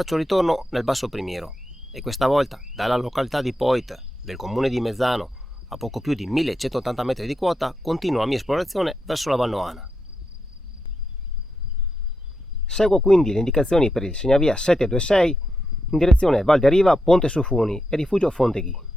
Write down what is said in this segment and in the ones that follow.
faccio ritorno nel Basso Primiero e questa volta dalla località di Poit del comune di Mezzano, a poco più di 1180 metri di quota, continuo la mia esplorazione verso la Val Noana. Seguo quindi le indicazioni per il segnavia 726 in direzione Val de Riva, Ponte su Funi e rifugio Fonteghi.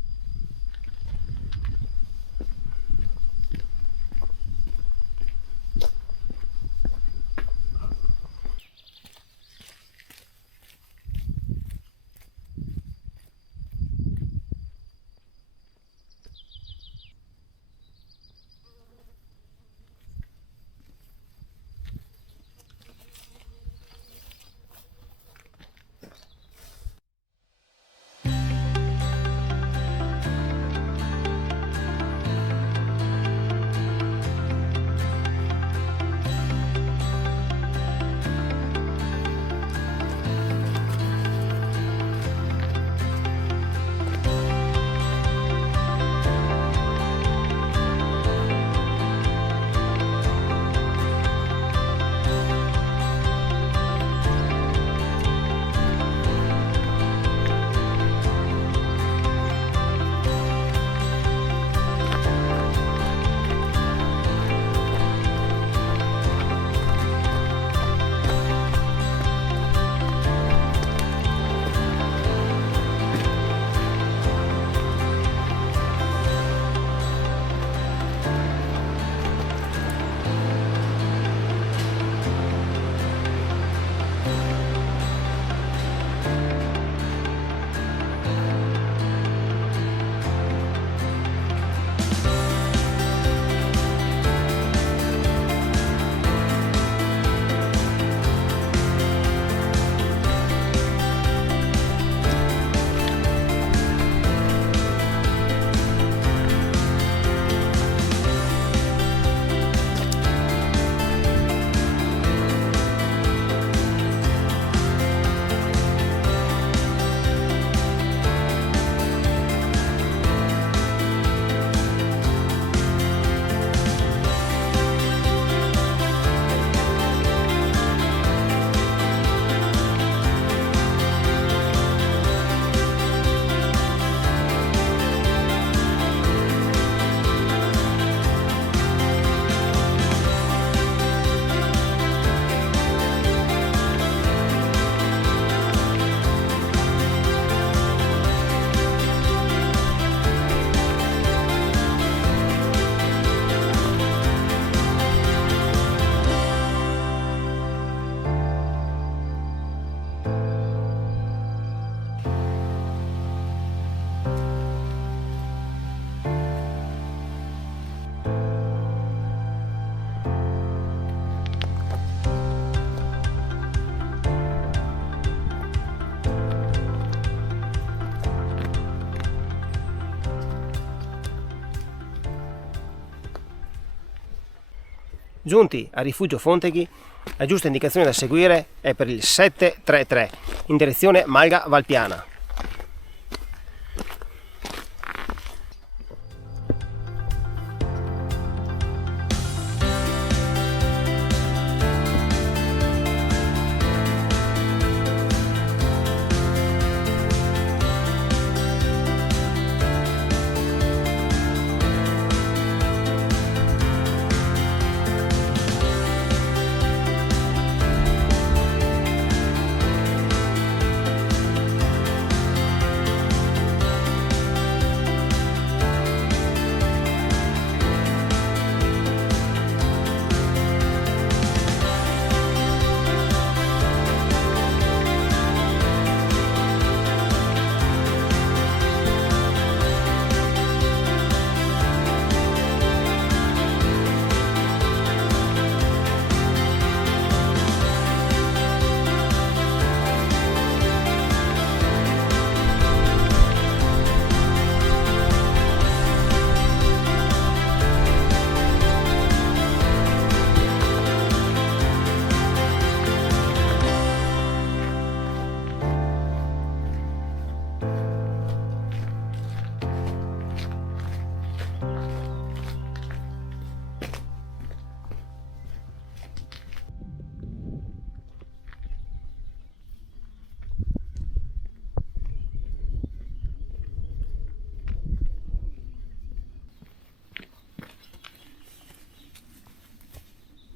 Giunti a rifugio Fonteghi, la giusta indicazione da seguire è per il 733 in direzione Malga Valpiana.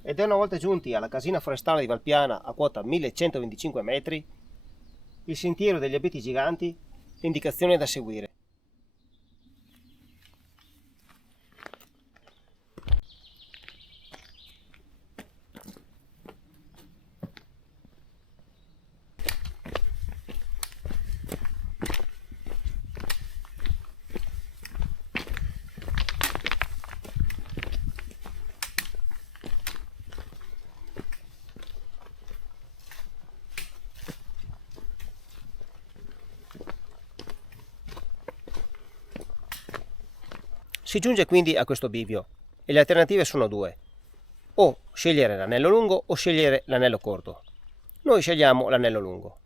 ed è una volta giunti alla casina forestale di Valpiana a quota 1125 metri, il sentiero degli abeti giganti, le indicazioni da seguire. Si giunge quindi a questo bivio e le alternative sono due: o scegliere l'anello lungo o scegliere l'anello corto. Noi scegliamo l'anello lungo.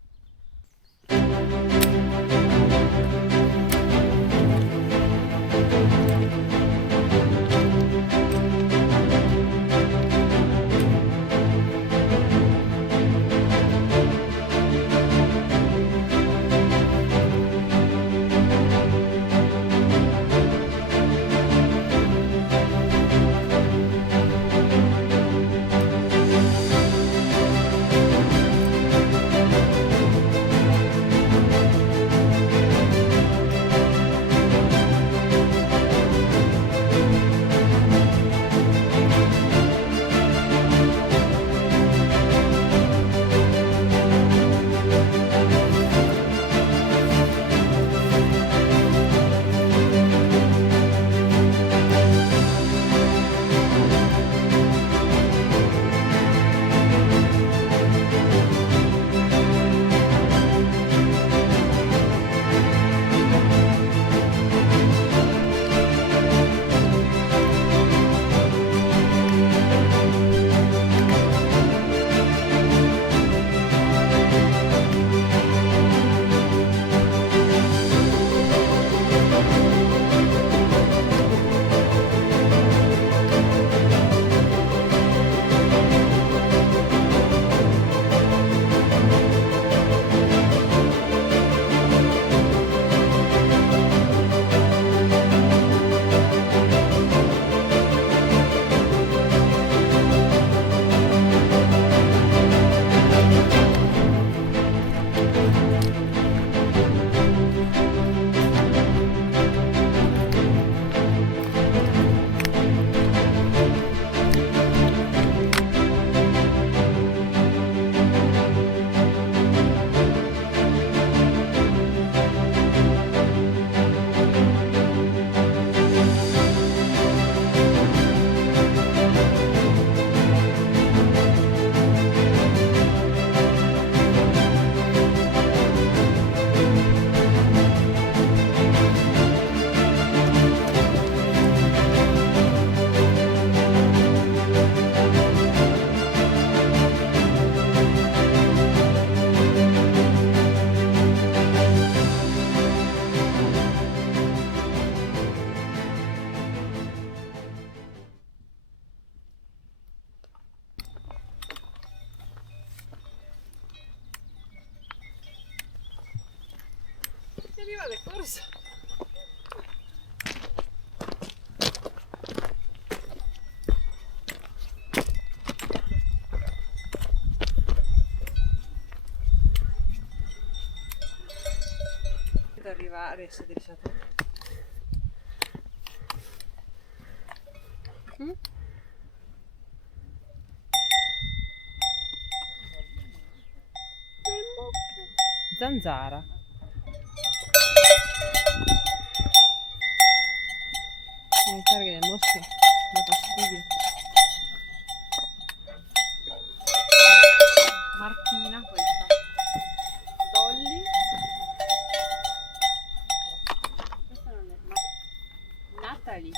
Arriva le corse. Ad arrivare se devi sapere. Zanzara. Mi pare che le mosche da fastidio. Martina questa. Dolly. Questa non è Natalie.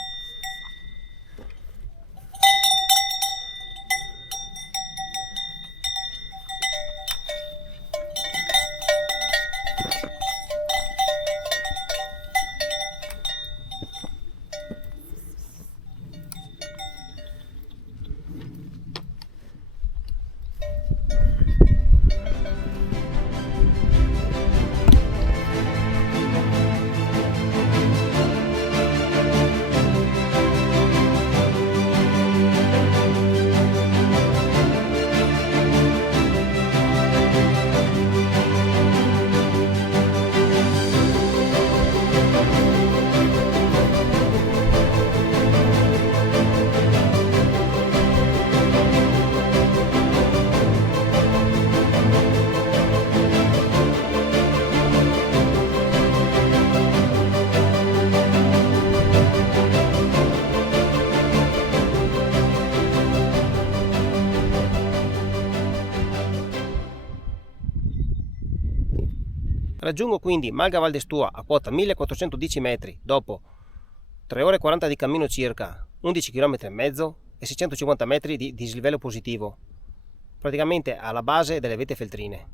Raggiungo quindi Malga Val d'Estua a quota 1410 metri dopo 3 ore e 40 di cammino circa, 11 km e mezzo e 650 metri di dislivello positivo, praticamente alla base delle vette feltrine.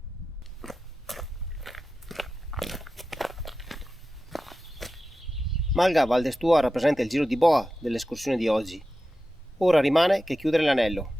Malga Val d'Estua rappresenta il giro di boa dell'escursione di oggi. Ora rimane che chiudere l'anello.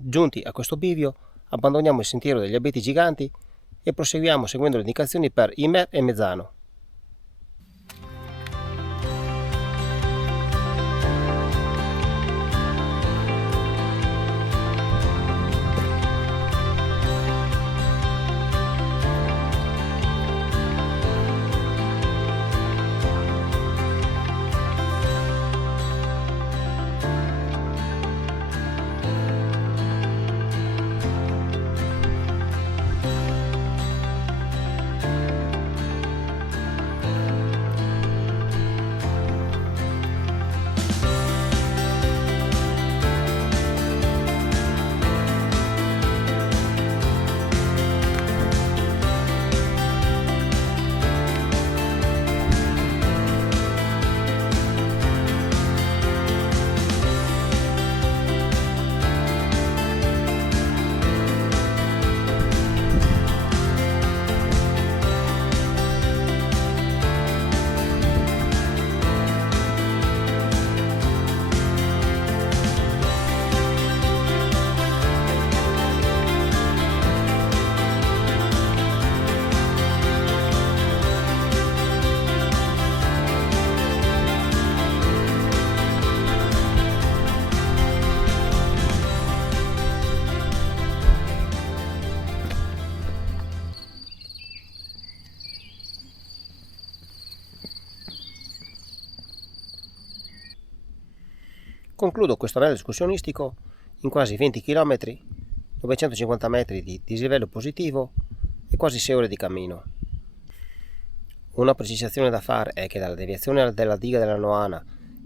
Giunti a questo bivio, abbandoniamo il sentiero degli abeti giganti e proseguiamo seguendo le indicazioni per Imer e Mezzano. Concludo questo anello escursionistico in quasi 20 km, 950 metri di dislivello positivo e quasi 6 ore di cammino. Una precisazione da fare è che dalla deviazione della diga della Noana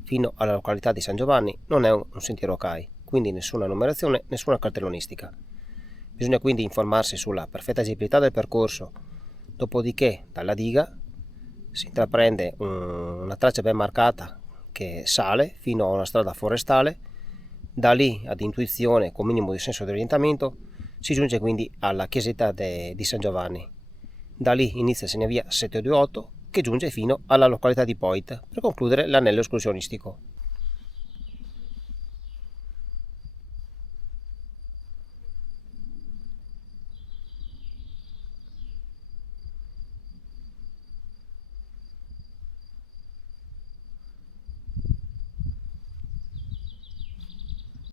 fino alla località di San Giovanni non è un sentiero CAI, quindi nessuna numerazione, nessuna cartellonistica. Bisogna quindi informarsi sulla perfetta agibilità del percorso, dopodiché dalla diga si intraprende una traccia ben marcata che sale fino a una strada forestale, da lì ad intuizione con minimo di senso di orientamento si giunge quindi alla chiesetta di San Giovanni. Da lì inizia il segnavia 728 che giunge fino alla località di Poit per concludere l'anello escursionistico.